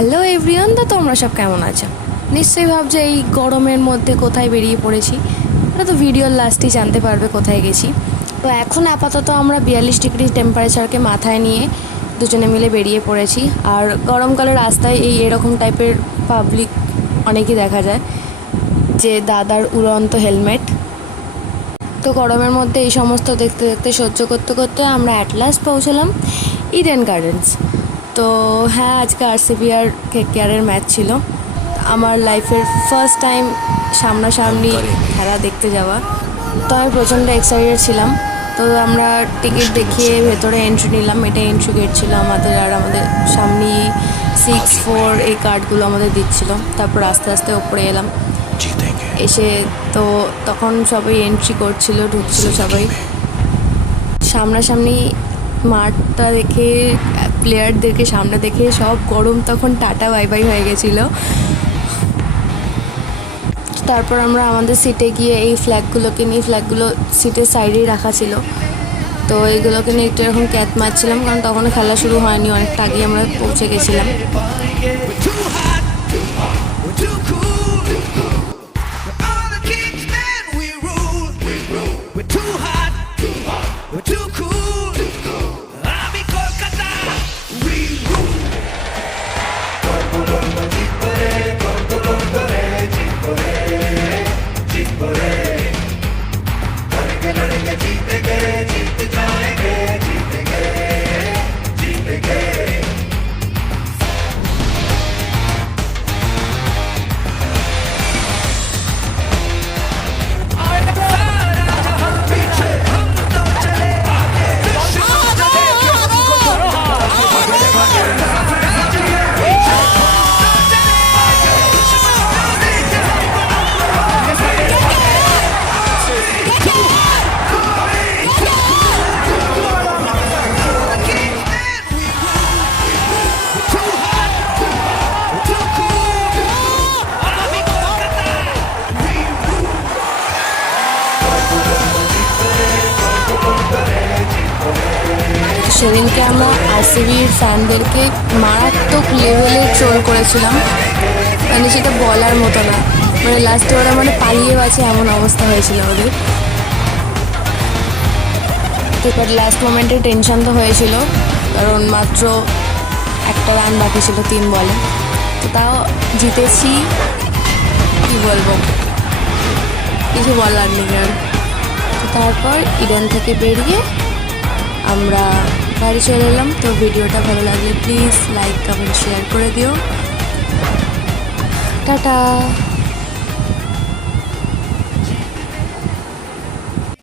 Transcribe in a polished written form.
Hello everyone, তো তোমরা সব কেমন আছো? নিশ্চয়ই ভাবছো এই গরমের মধ্যে কোথায় বেরিয়ে পড়েছি। ওটা তো ভিডিওর লাস্টেই জানতে পারবে কোথায় গেছি। তো এখন আপাতত আমরা 42 ডিগ্রি টেম্পারেচারকে মাথায় নিয়ে দুজনে মিলে বেরিয়ে পড়েছি। আর গরমকালে রাস্তায় এরকম টাইপের পাবলিক অনেকই দেখা যায়, যে দাদার উড়ন্ত হেলমেট। তো গরমের মধ্যে এই সমস্ত দেখতে দেখতে সহ্য করতে করতে আমরা অ্যাট লাস্ট পৌঁছলাম ইডেন গার্ডেন্স। তো হ্যাঁ, আজকে আরসিবি আর কেকেআরের ম্যাচ ছিল। আমার লাইফের ফার্স্ট টাইম সামনাসামনি খেলা দেখতে যাওয়া, তো আমি প্রচণ্ড এক্সাইটেড ছিলাম। তো আমরা টিকিট দেখিয়ে ভেতরে এন্ট্রি নিলাম। এটা এন্ট্রি গেট ছিল আমাদের, আর আমাদের সামনে 6-4 এই কার্ডগুলো আমাদের দিচ্ছিল। তারপর আস্তে আস্তে ওপরে এলাম। এসে তো তখন সবাই এন্ট্রি করছিল, ঢুকছিল সবাই। সামনাসামনি মাঠটা দেখে, প্লেয়ারদেরকে সামনে দেখে সব গরম তখন টাটা বাই বাই হয়ে গেছিলো। তারপর আমরা আমাদের সিটে গিয়ে এই ফ্ল্যাগগুলোকে নিয়ে, ফ্ল্যাগগুলো সিটের সাইডেই রাখা ছিল, তো এইগুলোকে নিয়ে একটু এরকম ক্যাচ মারছিলাম, কারণ তখনও খেলা শুরু হয়নি, অনেকটা আগেই আমরা পৌঁছে গেছিলাম। সেদিনকে আমরা আরসিবির ফ্যানদেরকে মারাত্মক লেভেলে ট্রোল করেছিলাম, মানে সেটা বলার মতো না। মানে লাস্টে ওরা পালিয়ে বাঁচে এমন অবস্থা হয়েছিল ওদের। তারপর লাস্ট মোমেন্টে টেনশন তো হয়েছিল, কারণ মাত্র একটা রান বাকি ছিল 3 বলে। তো তাও জিতেছি, কী বলবো, কিছু বলার নেই আর। তারপর ইডেন থেকে বেরিয়ে আমরা বাড়ি চলে এলাম। তো ভিডিওটা ভালো লাগলে প্লিজ লাইক, কমেন্ট, শেয়ার করে দিও। টাটা।